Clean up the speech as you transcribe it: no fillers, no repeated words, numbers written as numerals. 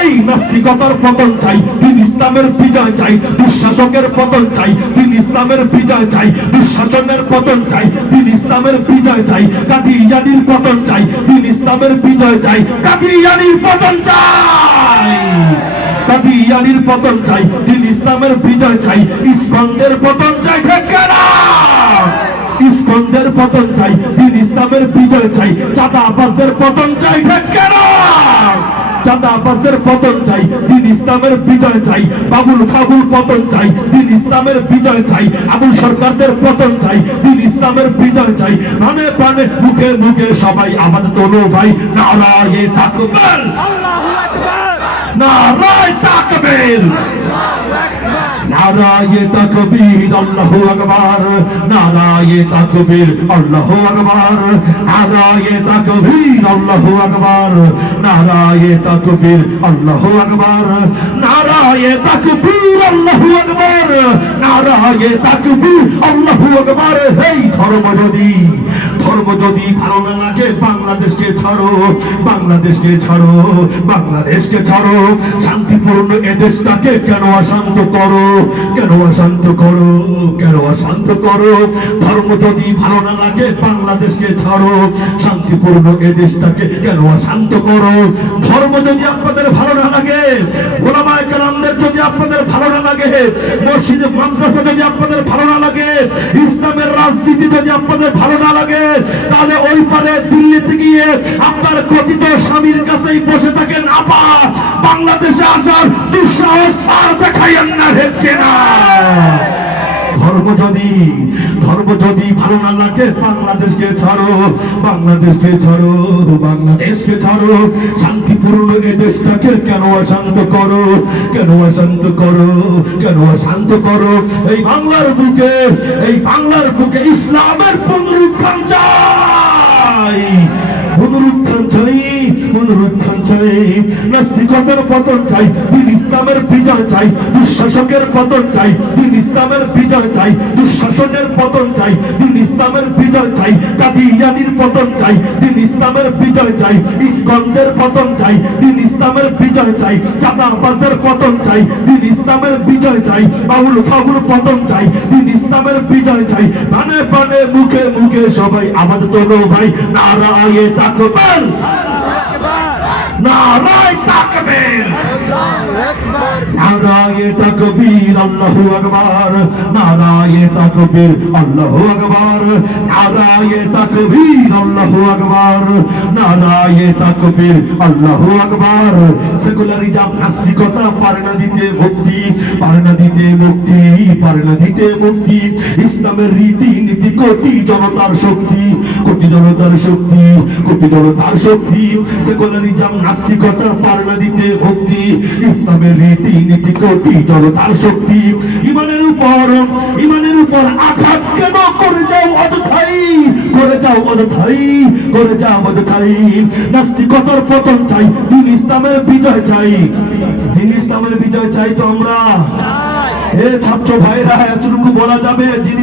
এই নাস্তিকতার পতন চাই, দিন ইসলামের বিজয় চাই, দুঃশাসকের পতন চাই, দিন ইসলামের বিজয় চাই, দুঃশাসনের পতন চাই, দিন ইসলামের বিজয় চাই, কাদিয়ানীর পতন চাই, দিন ইসলামের বিজয় চাই, কাদিয়ানীর পতন চাই, কাদিয়ানীর পতন চাই, দিন ইসলামের বিজয় চাই, ইস্কন্দের পতন চাই, ঠিক না? ইস্কন্দের পতন চাই, দিন ইসলামের বিজয় চাই, চাঁদাবাজদের পতন চাই, ঠিক না? চাঁদাবাজদের পতন চাই, দিন ইসলামের বিজয় চাই, বাবুল ফাগুল পতন চাই, দিন ইসলামের বিজয় চাই, আবুল সরকারদের পতন চাই, দিন ইসলামের বিজয় চাই। প্রাণে প্রাণে মুখে মুখে সবাই আমাদের তোলো ভাই, নারায়ে তাকবীর, নারায়ে তাকবীর, নারায়ে তাকবীর, আল্লাহু আকবার, নারায়ে তাকবীর, আল্লাহু আকবার, নারায়ে তাকবীর, আল্লাহু আকবার, নারায়ে তাকবীর, আল্লাহু আকবার, নারায়ে তাকবীর, আল্লাহু আকবার, নারায়ে তাকবীর, আল্লাহু আকবার। এই ধর্ম যদি ভালো না লাগে বাংলাদেশকে ছাড়ো, বাংলাদেশকে ছাড়ো, বাংলাদেশকে ছাড়ো। শান্তিপূর্ণ এদেশটাকে কেন অশান্ত করো, কেন অশান্ত করো, কেন অশান্ত করো? ধর্ম যদি ভালো না লাগে বাংলাদেশকে ছাড়ো, শান্তিপূর্ণ এদেশটাকে কেন অশান্ত করো? ধর্ম যদি আপনাদের ভালো না লাগে, ওলামায়ে কেরামদের যদি আপনাদের ভালো না লাগে, মসজিদ মাদ্রাসা যদি আপনাদের ভালো না লাগে, ইসলামের রাজনীতি যদি আপনাদের ভালো না লাগে, তাহলে ওই পারে দিল্লিতে গিয়ে আপনার কথিত স্বামীর কাছেই বসে থাকেন। আপা বাংলাদেশে আসার দুঃসাহস আর দেখাইয়েন না, হেঁটে না। ধর্ম যদি ভালো না লাগে বাংলাদেশকে ছাড়ো, বাংলাদেশকে ছাড়ো, বাংলাদেশকে ছাড়ো। শান্তিপূর্ণ এই দেশটাকে কেন অশান্ত করো, কেন অশান্ত করো, কেন অশান্ত করো? এই বাংলার বুকে, এই বাংলার বুকে ইসলামের পুনরুত্থান চাই, পুনরুত্থান চাই, পুনরুত্থান চাই। নাস্তিকতার পতন চাই, দিন ইসলামের বিজয় চাই, দুঃশাসকের পতন চাই, দিন ইসলামের বিজয় চাই, দুঃশাসনের পতন চাই, দিন ইসলামের বিজয় চাই, কাদিয়ানীর পতন চাই, দিন ইসলামের বিজয় চাই, ইস্কন্দের পতন চাই, দিন ইসলামের বিজয় চাই, চাঁদাবাজদের পতন চাই, দিন ইসলামের বিজয় চাই, বাউল ফাগুল পতন চাই, দিন ইসলামের বিজয় চাই। প্রাণে প্রাণে মুখে মুখে সবাই আমাদের তোলো ভাই, নারায়ে তাকবীর, নারায়ে তাকবীর, নারায়ে তাকবীর, আল্লাহু আকবার, নারায়ে তাকবীর, আল্লাহু আকবার, নারায়ে তাকবীর, আল্লাহু আকবার, নারায়ে তাকবীর, আল্লাহু আকবার। সেকুলারিজম নাস্তিকতা পারে না দিতে মুক্তি, পারে না দিতে মুক্তি, পারে না দিতে মুক্তি। ইসলামের রীতি নীতি কোটি জনতার শক্তি, কোটি জনতার শক্তি, কোটি জনতার শক্তি। সেকুলারিজম নাস্তিকতা পারে না দিতে মুক্তি, ইসলামের রীতি নীতি কোটি জনতার শক্তি। ইমানের উপর আঘাত কেন করে যাও অযথাই, করে যাও অযথাই, করে যাও অযথাই। নাস্তিকতার পতন চাই, দিন ইসলামের বিজয় চাই, দিন ইসলামের বিজয় চাই। তো আমরা ছাত্র ভাইরা এতটুকু বলা যাবে, দিন